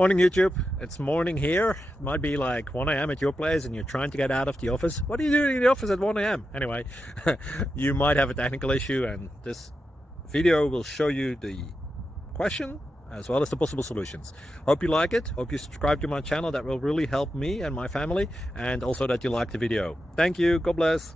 Morning YouTube, it's morning here. It might be like 1 a.m. at your place and you're trying to get out of the office. What are you doing in the office at 1 a.m.? Anyway, you might have a technical issue and this video will show you the question as well as the possible solutions. Hope you like it, hope you subscribe to my channel. That will really help me and my family, and also that you like the video. Thank you, God bless.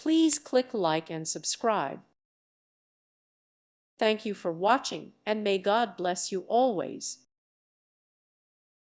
Please click like and subscribe. Thank you for watching, and may God bless you always.